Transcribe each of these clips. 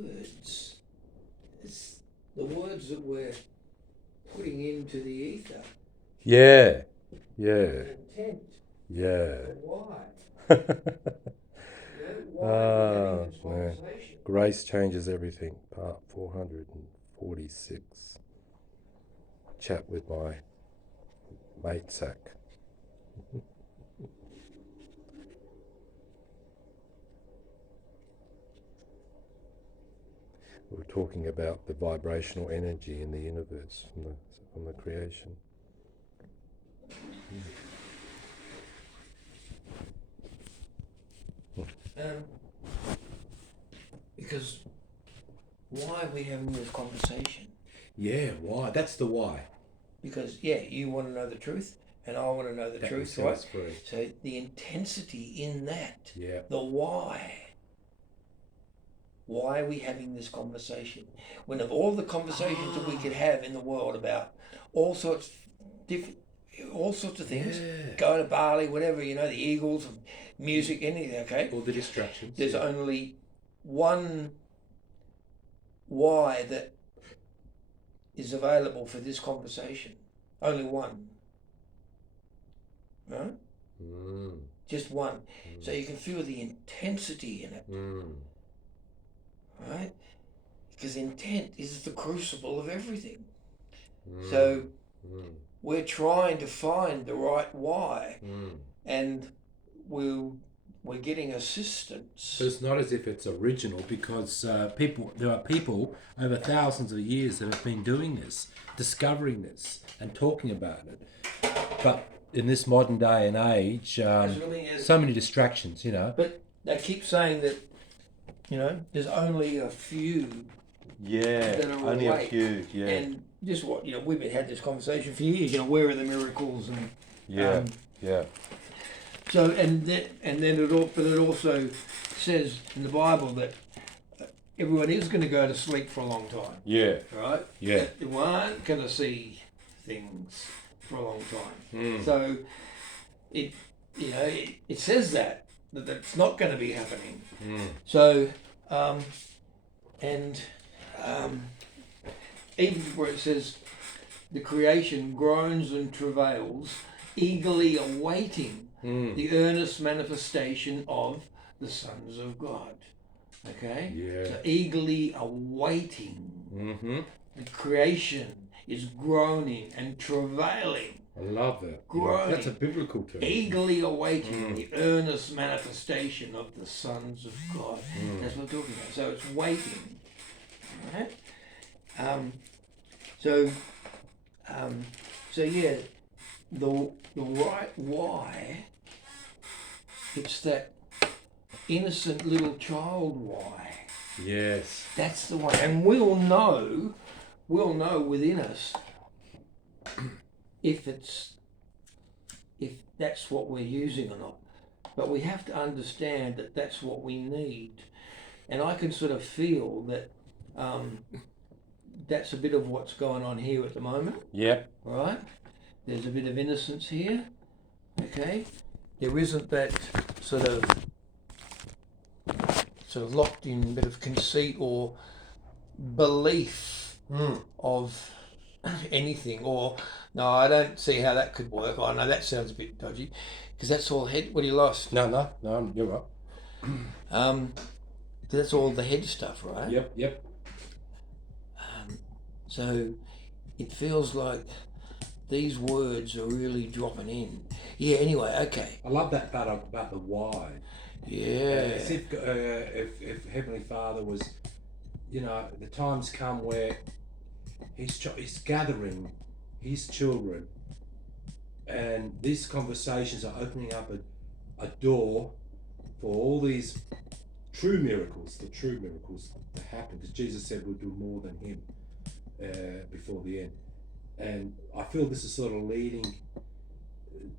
words. It's the words that we're putting into the ether. Yeah. The intent. Yeah. The why. Why are we having this conversation? Grace changes everything. Part 446. Chat with my mate Zach. We were talking about the vibrational energy in the universe from the creation. Because why are we having this conversation? Yeah, why? That's the why. Because, you want to know the truth, and I want to know the truth, right? Free. So the intensity in that, Yeah. the why. Why are we having this conversation? When of all the conversations that we could have in the world about all sorts of things, go to Bali, whatever, the Eagles, music, anything, okay? All the distractions. There's only one why that is available for this conversation. Only one. Right? Just one. So you can feel the intensity in it. Right? Because intent is the crucible of everything. So we're trying to find the right why, and we're getting assistance. But it's not as if it's original, because there are people over thousands of years that have been doing this, discovering this and talking about it. But in this modern day and age, so many distractions, But they keep saying that, there's only a few. Yeah, that are only awake. A few. Yeah. And just what we've had this conversation for years. Where are the miracles? And So and then it also says in the Bible that everyone is going to go to sleep for a long time. Yeah. Right. Yeah. They aren't going to see things for a long time. So it says that it's not going to be happening. So even where it says the creation groans and travails, eagerly awaiting the earnest manifestation of the sons of God. Okay? Yeah. So eagerly awaiting. The creation is groaning and travailing. I love that. Groaning. That's a biblical term. Eagerly awaiting the earnest manifestation of the sons of God. That's what we're talking about. So it's waiting. Right? The right why, it's that innocent little child why. Yes. That's the one. And we'll know within us if that's what we're using or not. But we have to understand that that's what we need. And I can sort of feel that that's a bit of what's going on here at the moment. Yep. Right? There's a bit of innocence here. Okay? There isn't that sort of locked in bit of conceit or belief of anything, or no, I don't see how that could work. I know that sounds a bit dodgy, because that's all head. What, you lost? No, you're right. That's all the head stuff, right? Yep. So it feels like these words are really dropping in. Yeah. Anyway, okay. I love that part about the why. Yeah. As if Heavenly Father was, the times come where he's gathering his children, and these conversations are opening up a door for all these true miracles to happen, because Jesus said we'll do more than him before the end. And I feel this is sort of leading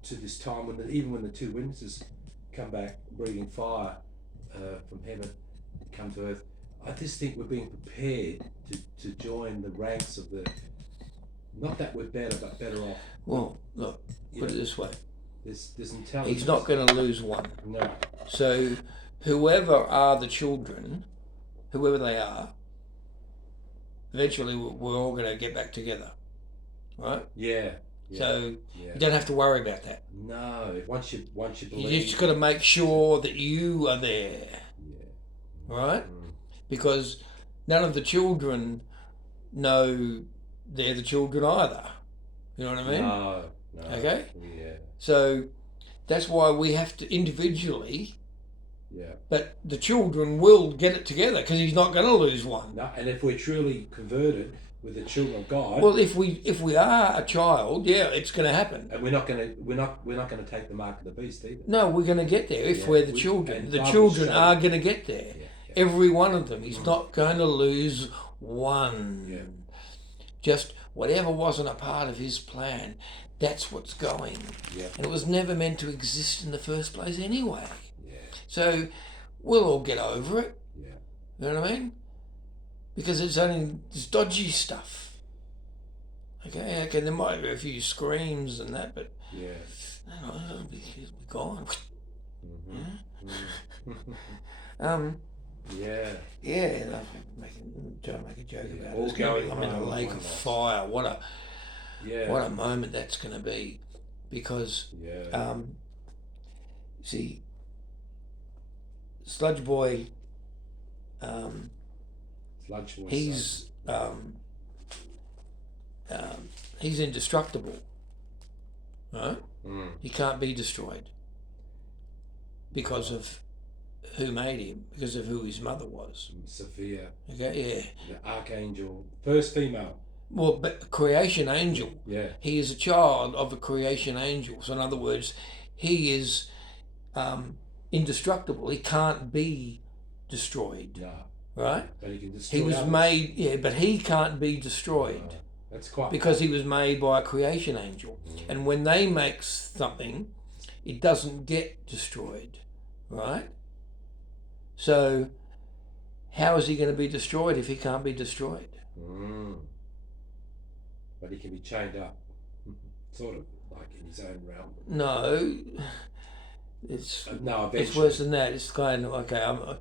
to this time even when the two witnesses come back breathing fire from heaven, come to earth. I just think we're being prepared to join the ranks of the, not that we're better, but better off. Well, look, put it this way. There's intelligence. He's not going to lose one. No. So whoever are the children, whoever they are, eventually we're all going to get back together, right? Yeah. So you don't have to worry about that. No, once you believe, You just got to make sure that you are there, right? Because none of the children know they're the children either. You know what I mean? No. Okay? Yeah. So that's why we have to individually, yeah. But the children will get it together because he's not going to lose one. No, and if we're truly converted with the children of God, well, if we are a child, yeah, it's going to happen. And we're not going to take the mark of the beast either. No, we're going to get there if we're the children. The children are going to get there. Every one of them. He's not going to lose one. Yeah. Just whatever wasn't a part of his plan, that's what's going. Yeah. And it was never meant to exist in the first place anyway. Yeah. So we'll all get over it. Yeah. You know what I mean? Because it's dodgy stuff. Okay, there might be a few screams and that, but yeah, it'll be gone. Yeah. Yeah, trying to make a joke about it. I'm in a lake of fire. What a moment that's going to be, because see, Sludge Boy, he's indestructible, right? He can't be destroyed because of who made him, because of who his mother was. Sophia. Okay, yeah. The archangel, first female. Well, but creation angel. Yeah. He is a child of a creation angel. So in other words, he is indestructible. He can't be destroyed. No. Right? But he can destroy. He was others. made, but he can't be destroyed. No. That's quite because he was made by a creation angel. And when they make something, it doesn't get destroyed. Right? So how is he going to be destroyed if he can't be destroyed? But he can be chained up, sort of like in his own realm. No, it's worse than that. It's kind of okay.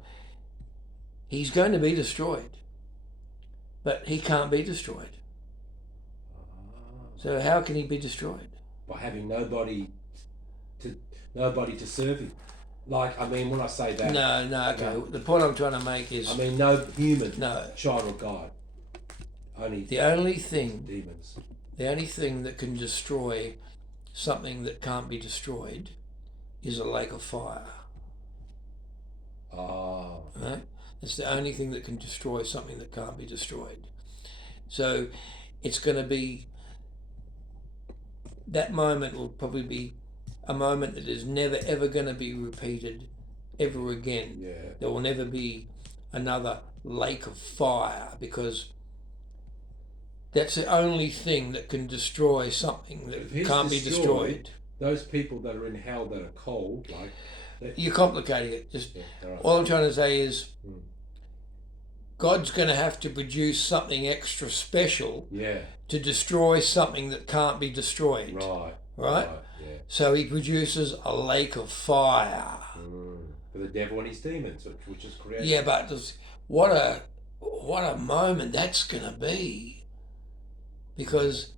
He's going to be destroyed, but he can't be destroyed. So how can he be destroyed? By having nobody to serve him. Like, I mean, when I say that... No, okay. The point I'm trying to make is... I mean, no human child of God. The only thing... Demons. The only thing that can destroy something that can't be destroyed is a lake of fire. Oh. Right? It's the only thing that can destroy something that can't be destroyed. So it's going to be... That moment will probably be a moment that is never ever going to be repeated ever again. Yeah. There will never be another lake of fire, because that's the only thing that can destroy something that can't be destroyed. Those people that are in hell that are cold, you're complicating it. All I'm trying to say is God's going to have to produce something extra special to destroy something that can't be destroyed. Right? Yeah. So he produces a lake of fire. For the devil and his demons, which is created. Yeah, but what a moment that's going to be. Because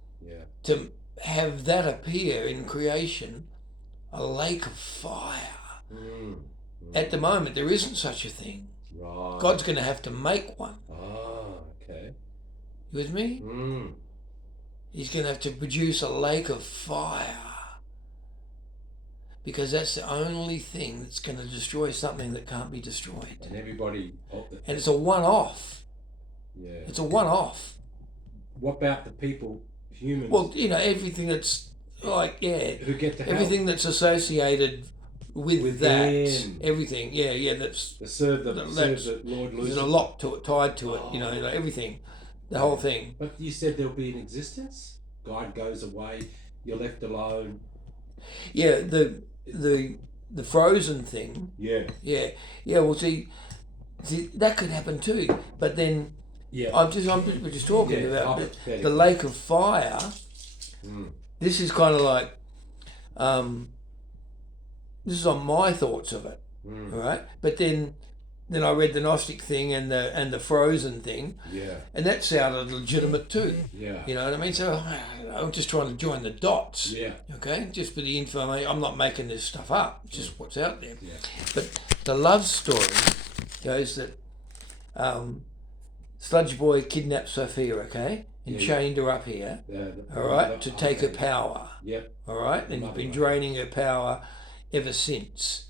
to have that appear in creation, a lake of fire. At the moment, there isn't such a thing. Right. God's going to have to make one. Oh, okay. You with me? He's going to have to produce a lake of fire. Because that's the only thing that's going to destroy something that can't be destroyed. And everybody... And it's a one-off. Yeah. It's a one-off. What about the people, humans? Well, everything that's like, who get to hell. Everything that's associated with that. Him. Everything, that's... serve the Lord Lucifer. There's a lot to it, tied to it, everything. The whole thing. But you said there'll be an existence? God goes away, you're left alone. Yeah, the frozen thing. Yeah. Well, see, that could happen too. But then, we're just talking about the lake of fire. This is kind of like, this is on my thoughts of it, all right? But then, then I read the Gnostic thing and the Frozen thing, and that sounded legitimate too. You know what I mean? So I'm just trying to join the dots. Okay, just for the information. I'm not making this stuff up. It's just what's out there. But the love story goes that Sludge Boy kidnapped Sophia, okay, and chained her up here, all right, to take her power. All right, and he's been draining her power ever since.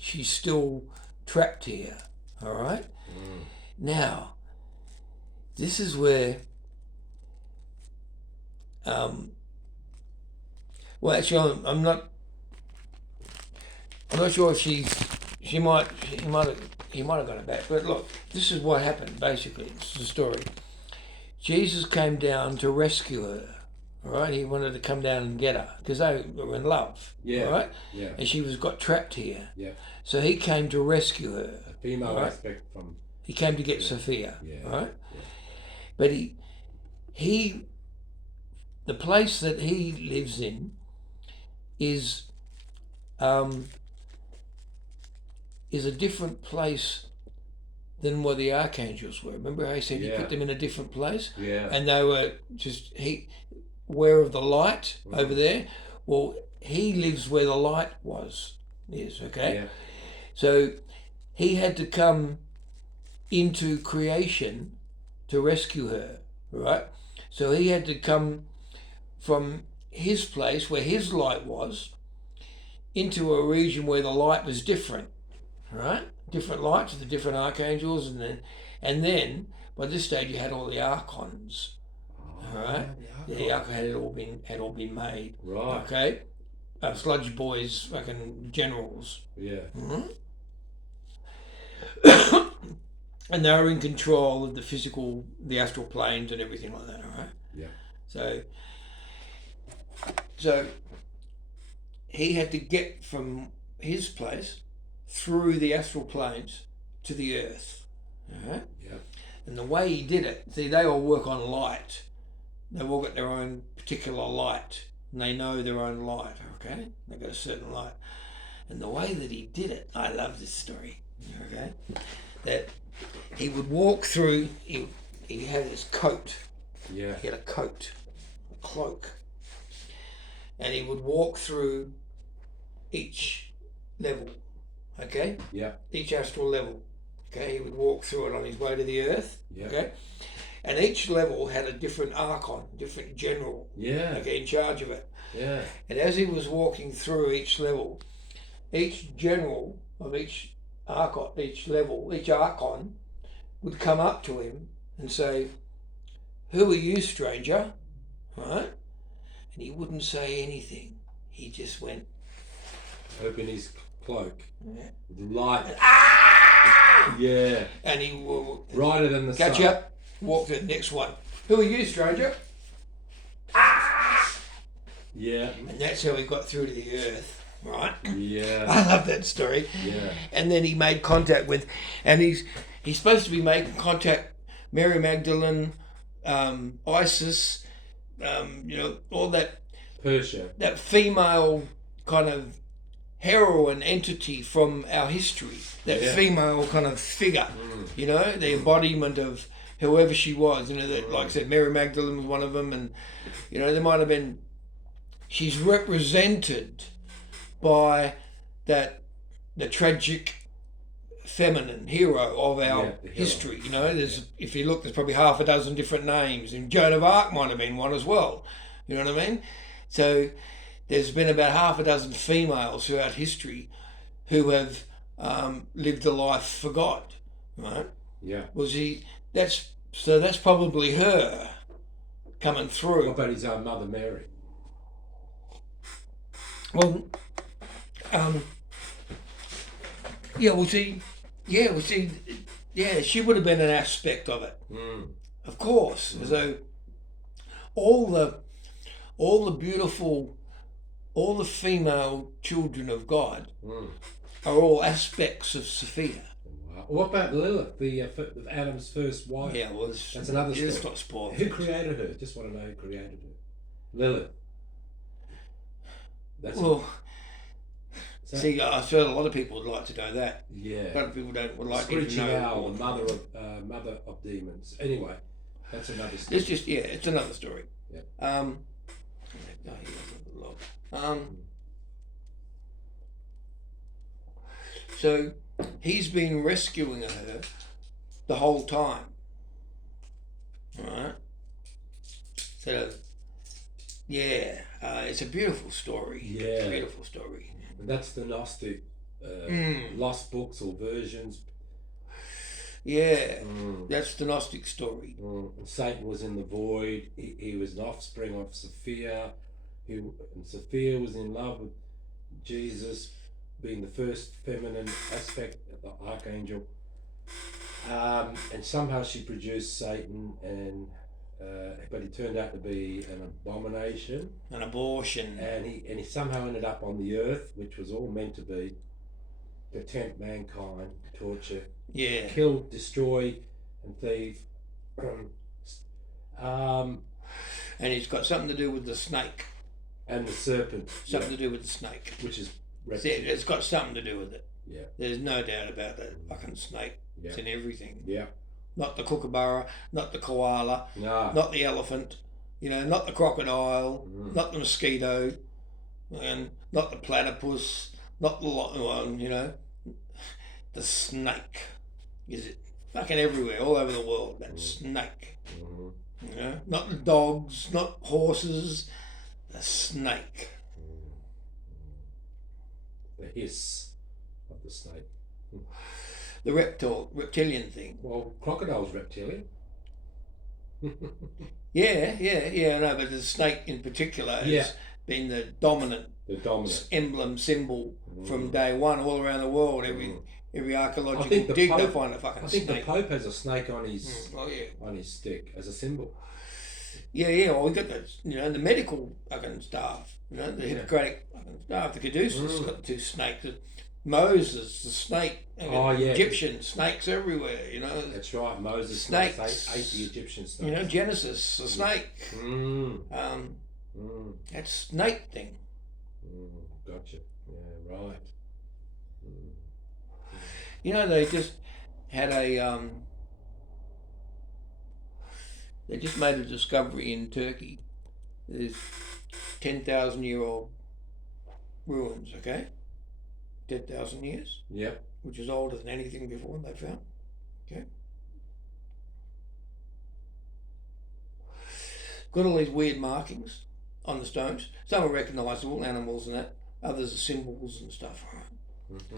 She's still trapped here, all right? Now, this is where, well, actually, I'm not sure if he might have got it back, but look, this is what happened, basically. This is the story. Jesus came down to rescue her. All right, he wanted to come down and get her because they were in love. All right, and she got trapped here. So he came to rescue her. A female aspect from. He came to get Sophia. All right, but he, the place that he lives in, is a different place than what the archangels were. Remember how he said he put them in a different place? And they were just aware of the light over there. Well, he lives where the light is, okay? So he had to come into creation to rescue her, right? So he had to come from his place where his light was into a region where the light was different, right? Different lights, the different archangels, and then by this stage you had all the archons. All right, the archon had all been made. Right. Okay, Sludge Boys, fucking generals. And they were in control of the physical, the astral planes, and everything like that. All right. So he had to get from his place through the astral planes to the earth. All right. And the way he did it, see, they all work on light. They've all got their own particular light, and they know their own light, okay? They've got a certain light. And the way that he did it, I love this story, okay? That he would walk through, he had his coat. He had a coat, a cloak. And he would walk through each level, okay? Each astral level, okay? He would walk through it on his way to the earth, okay? And each level had a different archon, different general, okay, in charge of it. And as he was walking through each level, each general of each archon, each level, each archon would come up to him and say, "Who are you, stranger?" Right? And he wouldn't say anything. He just went. Open his cloak. With light. And he will. Brighter than the sun. Catch up. Walk to the next one. "Who are you, stranger?" And that's how he got through to the earth, right? I love that story. And then he made contact with, and he's supposed to be making contact, Mary Magdalene, Isis, all that. Persia. That female kind of heroine entity from our history. That female kind of figure, the embodiment of whoever she was, that, like I said, Mary Magdalene was one of them, and there might have been. She's represented by the tragic feminine hero of our history. There's if you look, there's probably half a dozen different names, and Joan of Arc might have been one as well. You know what I mean? So there's been about half a dozen females throughout history who have lived a life for God, right? Well, that's probably her coming through. What about his own mother, Mary? Well, she would have been an aspect of it, of course. So all the beautiful, all the female children of God are all aspects of Sophia. Wow. What about Lilith, Adam's first wife? That's another story. Let's not spoil Who created her? Just want to know who created her. Lilith. It's See, I sure a lot of people would like to know that. Yeah. A lot of people would like to Screeching know. owl, the mother of demons. Anyway, that's another story. It's another story. Yeah. So he's been rescuing her the whole time. Alright? So, yeah, it's a beautiful story. Yeah. It's a beautiful story. And that's the Gnostic lost books or versions. Yeah, that's the Gnostic story. And Satan was in the void. He was an offspring of Sophia. And Sophia was in love with Jesus, being the first feminine aspect of the archangel. And somehow she produced Satan, but he turned out to be an abomination, an abortion, and he somehow ended up on the earth, which was all meant to be to tempt mankind, torture, kill, destroy, and thieve. And it's got something to do with the snake and the serpent. Something to do with the snake, which is it's got something to do with it. Yeah, there's no doubt about that fucking snake. Yeah. It's in everything. Yeah. Not the kookaburra, not the koala, not the elephant, not the crocodile, not the mosquito, and not the platypus, not the one, the snake. Is it fucking everywhere, all over the world? That snake. Not the dogs, not horses, the snake. The hiss of the snake. The reptilian thing. Well, crocodile's reptilian. Yeah, no, but the snake in particular has been the dominant emblem, symbol from day one all around the world. Every archaeological dig, they find a fucking snake. I think the Pope has a snake on his on his stick as a symbol. Yeah. Well, we got the medical fucking staff. The Hippocratic fucking staff. The Caduceus got the two snakes. Moses, the snake. Egyptian snakes everywhere. That's right. Moses snakes ate the Egyptian snakes. Genesis, the snake. That snake thing. Gotcha. Yeah, right. They just had they just made a discovery in Turkey. There's 10,000-year-old ruins, okay? 10,000 years? Yep. Which is older than anything before they found, okay? Got all these weird markings on the stones. Some are recognisable, animals and that. Others are symbols and stuff, right?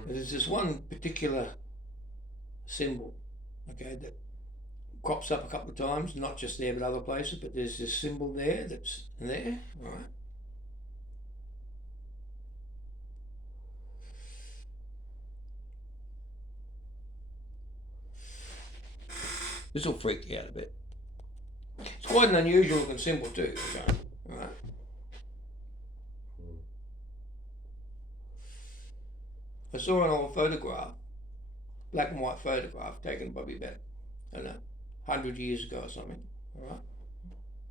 There's this one particular symbol, okay, that crops up a couple of times, not just there but other places, but there's this symbol there that's there, all right? This will freak you out a bit. It's quite an unusual looking symbol too, okay? All right? I saw an old photograph, black and white photograph, taken probably about, 100 years ago or something, all right?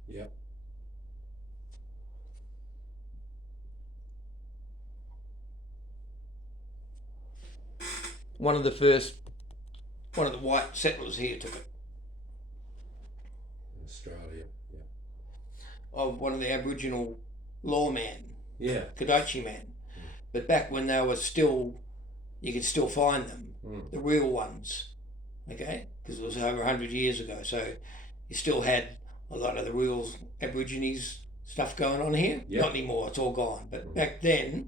Yep. One of the white settlers here took it. Australia, yeah. Of one of the Aboriginal lawmen. Yeah. Kadachi man. But back when they were still, you could still find them, the real ones, okay? Because it was over 100 years ago, so you still had a lot of the real Aborigines stuff going on here. Yep. Not anymore, it's all gone. But back then,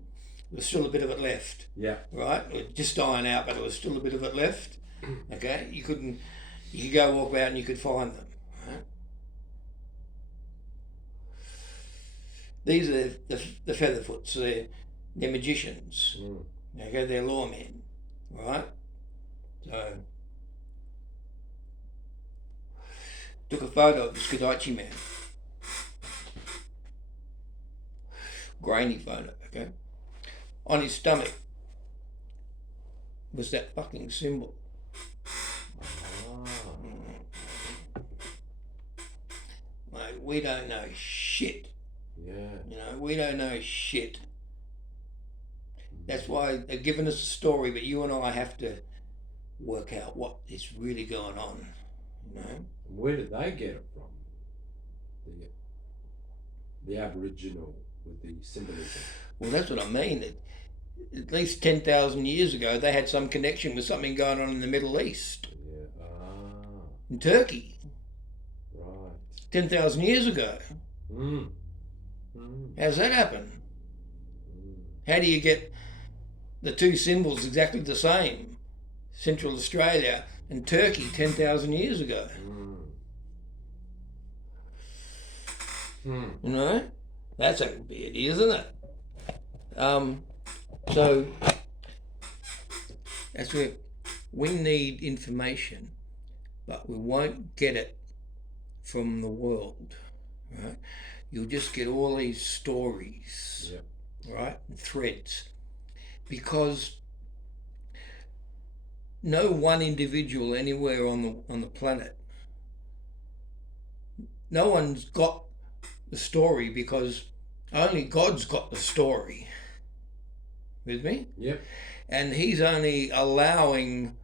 there was still a bit of it left. Yeah. Right? It was just dying out, but there was still a bit of it left. Okay? You could go walk out and you could find them. Right? These are the Featherfoots. They're magicians. Okay? They're lawmen. Right? So, took a photo of this Kadachi man. Grainy photo, okay? On his stomach was that fucking symbol. Mate, we don't know shit. Yeah. We don't know shit. That's why they're giving us a story, but you and I have to work out what is really going on. You know? Where did they get it from? The Aboriginal with the symbolism. Well, that's what I mean. At least 10,000 years ago, they had some connection with something going on in the Middle East. Yeah. In Turkey. Right. 10,000 years ago. How's that happen? How do you get the two symbols exactly the same? Central Australia and Turkey 10,000 years ago. You know? That's a beauty, isn't it? So that's where we need information, but we won't get it from the world, right? You'll just get all these stories, right, and threads, because no one individual anywhere on the planet, no one's got the story, because only God's got the story. With me? Yep. And he's only allowing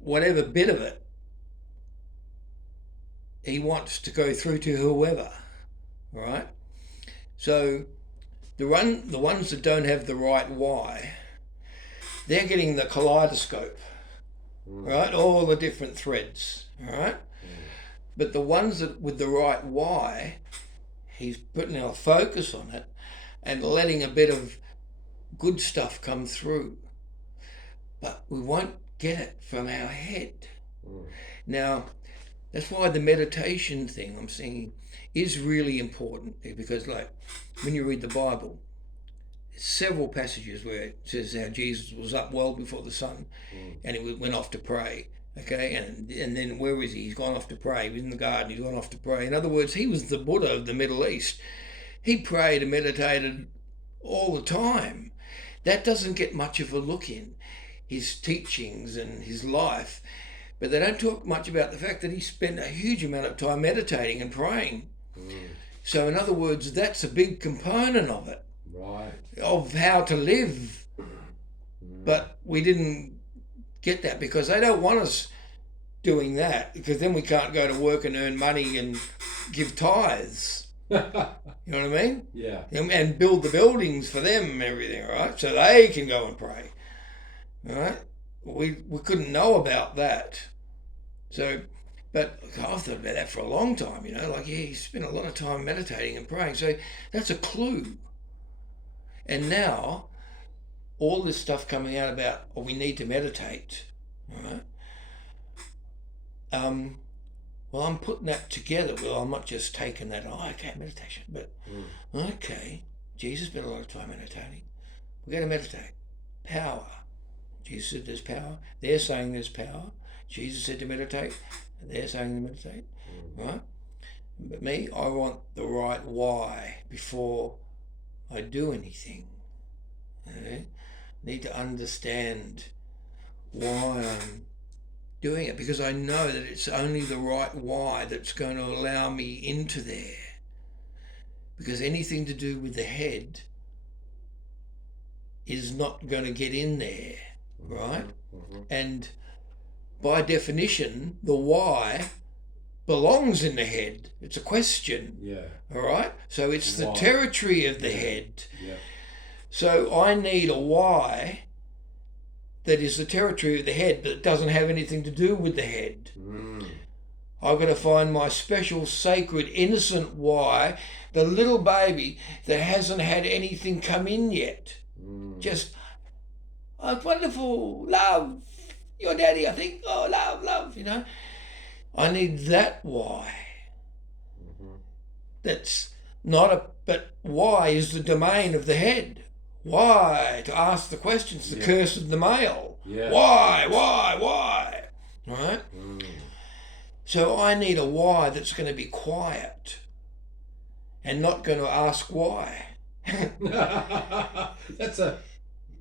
whatever bit of it he wants to go through to whoever, right? So the ones that don't have the right why, they're getting the kaleidoscope, right? All the different threads, all right? But the ones that with the right why, he's putting our focus on it and letting a bit of good stuff come through. But we won't get it from our head. Now, that's why the meditation thing I'm saying is really important, because like when you read the Bible, there's several passages where it says how Jesus was up well before the sun and he went off to pray. Okay, and then where is he? He's gone off to pray. He was in the garden, he's gone off to pray. In other words, he was the Buddha of the Middle East. He prayed and meditated all the time. That doesn't get much of a look in his teachings and his life, but they don't talk much about the fact that he spent a huge amount of time meditating and praying. So in other words, that's a big component of it, right, of how to live. But we didn't get that because they don't want us doing that, because then we can't go to work and earn money and give tithes. You know what I mean? Yeah. And build the buildings for them and everything, right? So they can go and pray, right? We couldn't know about that. So, but I've thought about that for a long time, you know, like, yeah, he spent a lot of time meditating and praying. So that's a clue. And now, all this stuff coming out about, oh, we need to meditate, right? Well, I'm putting that together. Well, I'm not just taking that, oh, okay, meditation, but okay, Jesus spent a lot of time meditating. We're going to meditate. Power. Jesus said there's power. They're saying there's power. Jesus said to meditate. They're saying to meditate, right? But me, I want the right why before I do anything. Okay? I need to understand why I'm doing it, because I know that it's only the right why that's going to allow me into there. Because anything to do with the head is not going to get in there, right? And by definition, the why belongs in the head. It's a question. Yeah. All right? So it's the Why? territory of the head. Yeah. So I need a why that is the territory of the head, but it doesn't have anything to do with the head. I've got to find my special, sacred, innocent why, the little baby that hasn't had anything come in yet. Just, oh, wonderful, love, your daddy, I think, oh, love, love, you know. I need that why. That's not a, but why is the domain of the head. Why? To ask the questions, the curse of the male. Yeah. Why? Right? So I need a why that's going to be quiet and not going to ask why. That's a...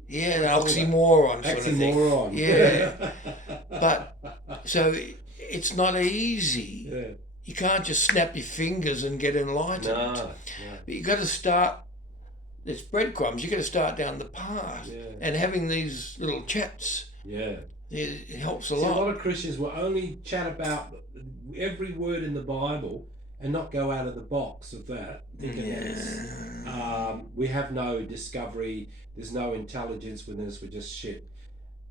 Yeah, an oxymoron sort of thing. Oxymoron. Yeah. But, so it's not easy. Yeah. You can't just snap your fingers and get enlightened. No. But you got to start it's breadcrumbs. You've got to start down the path. Yeah. And having these little chats, Yeah. it helps a See, lot. a lot of Christians will only chat about every word in the Bible and not go out of the box of that, thinking we have no discovery, there's no intelligence within us, we're just shit.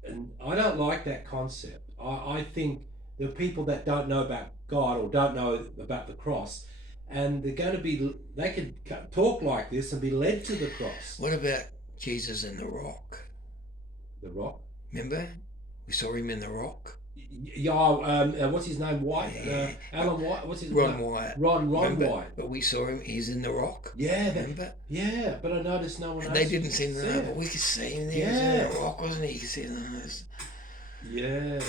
And I don't like that concept. I think there are people that don't know about God or don't know about the cross, and they can talk like this and be led to the cross. What about Jesus and the rock? The rock? Remember? We saw him in the rock. Yeah, what's his name? White? Alan White? What's his name? Ron Wyatt. Ron White. But we saw him, he's in the rock. Yeah. Remember? Yeah, but I noticed no one else. They didn't see him, but we could see him there. Yeah. He was in the rock, wasn't he? You could see him. Yeah.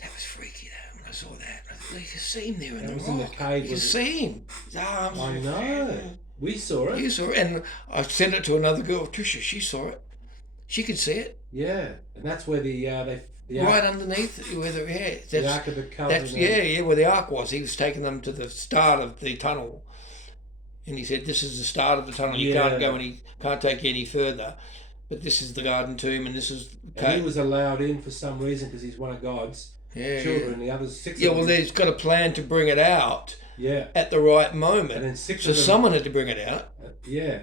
That was freaky though when I saw that. You could see him there in the rock. In the cave. You could see him. His arms. I know. We saw it. You saw it. And I sent it to another girl, Tricia. She saw it. She could see it. Yeah. And that's where the right underneath where the Ark of the Covenant. Where the Ark was. He was taking them to the start of the tunnel. And he said, this is the start of the tunnel. You can't take you any further. But this is the garden tomb, and this is... And he was allowed in for some reason because he's one of God's children. The others, 6 of them... well, there's got a plan to bring it out at the right moment. And then 6 so of them... someone had to bring it out. Yeah.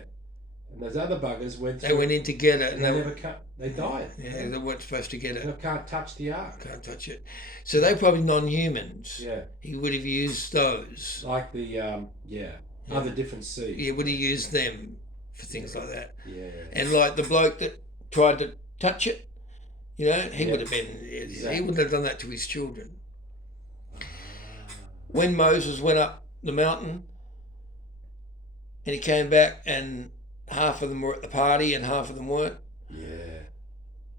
And those other buggers went through... They went in to get it. And they died. Yeah, they weren't supposed to get it. They can't touch the Ark. Can't touch it. So they're probably non-humans. Yeah. He would have used those. Like the, other different seeds. Yeah, would have used them for things like that. Yeah. And like the bloke that tried to touch it, he would have been... Exactly. He wouldn't have done that to his children. When Moses went up the mountain and he came back and half of them were at the party and half of them weren't. Yeah.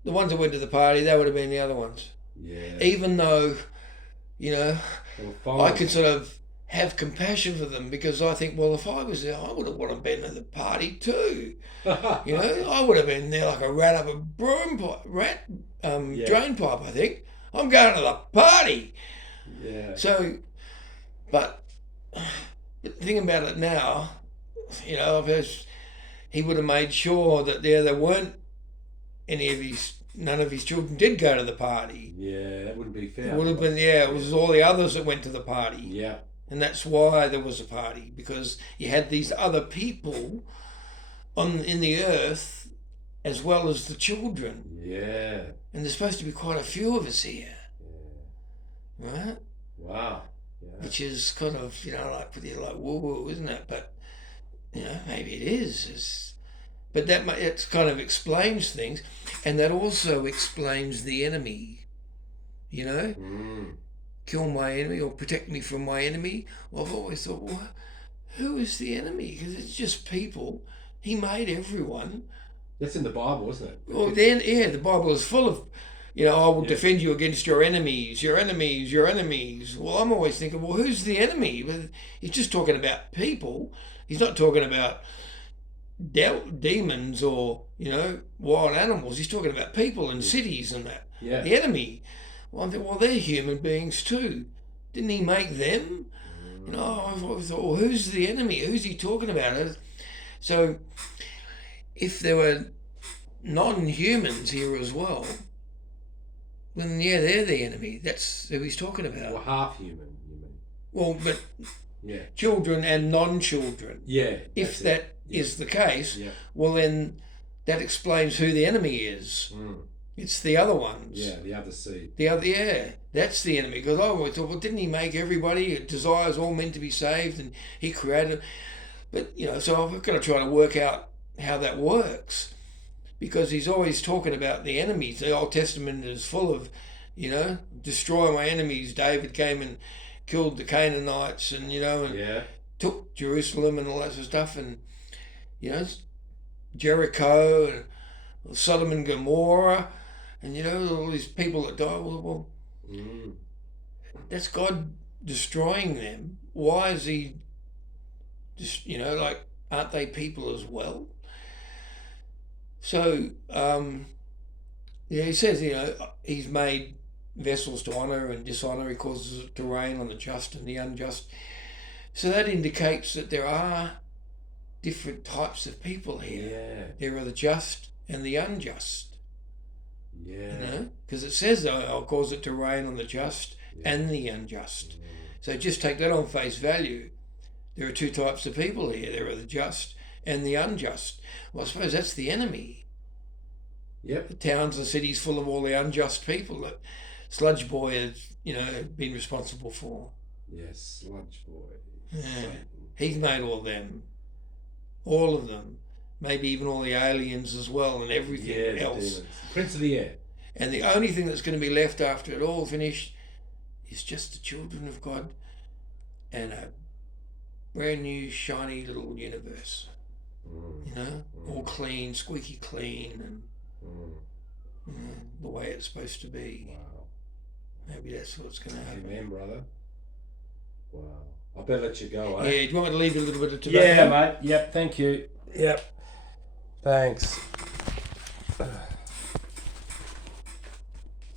The ones that went to the party, they would have been the other ones. Yeah. Even though, I could sort of have compassion for them because I think, well, if I was there, I would have wanted to be at the party too. I would have been there like a rat up a broom pipe, drain pipe, I think. I'm going to the party. Yeah. So, but the thing about it now, he would have made sure that there weren't none of his children did go to the party. Yeah, that wouldn't be fair. It would have been, it was all the others that went to the party. Yeah. And that's why there was a party, because you had these other people in the earth as well as the children. Yeah. And there's supposed to be quite a few of us here. Yeah. Right? Wow. Yeah. Which is kind of, like woo-woo, isn't it? But, maybe it is. But it kind of explains things. And that also explains the enemy, Kill my enemy or protect me from my enemy. Well, I've always thought, well, who is the enemy? Because it's just people. He made everyone. That's in the Bible, isn't it? Well, then, the Bible is full of, I will defend you against your enemies, your enemies, your enemies. Well, I'm always thinking, well, who's the enemy? Well, he's just talking about people. He's not talking about demons or, wild animals. He's talking about people and cities and that. Yeah. The enemy. Well, I think, they're human beings too. Didn't he make them? I've always thought, well, who's the enemy? Who's he talking about? So, if there were non-humans here as well, then they're the enemy. That's who he's talking about. Well, half human, you mean? Well, but children and non-children. Yeah. If that is the case, well then that explains who the enemy is. Mm. It's the other ones. Yeah, the other seed. That's the enemy. Because I always thought, well, didn't he make everybody? It desires all men to be saved, and he created. But so I've got to try to work out how that works, because he's always talking about the enemies. The Old Testament is full of, destroy my enemies. David came and killed the Canaanites, and and took Jerusalem and all that sort of stuff, and Jericho and Sodom and Gomorrah. And all these people that died, well, that's God destroying them. Why is he just, aren't they people as well? So, he says, he's made vessels to honour and dishonour. He causes it to rain on the just and the unjust. So that indicates that there are different types of people here. Yeah. There are the just and the unjust. Yeah. You know, because it says, I'll cause it to rain on the just and the unjust. So just take that on face value. There are two types of people here. There are the just and the unjust. Well, I suppose that's the enemy. Yep. The towns and cities full of all the unjust people that Sludge Boy has, been responsible for. Yes, Sludge Boy. Yeah. He's made all them. All of them. Maybe even all the aliens as well and everything else. Demons. Prince of the Air. And the only thing that's going to be left after it all finished is just the children of God and a brand new shiny little universe. All clean, squeaky clean, and the way it's supposed to be. Wow. Maybe that's what's going to happen. Amen, brother. Wow. I better let you go, eh? Yeah, do you want me to leave you a little bit of tobacco? Yeah, mate. Yep, thank you. Yep. Thanks.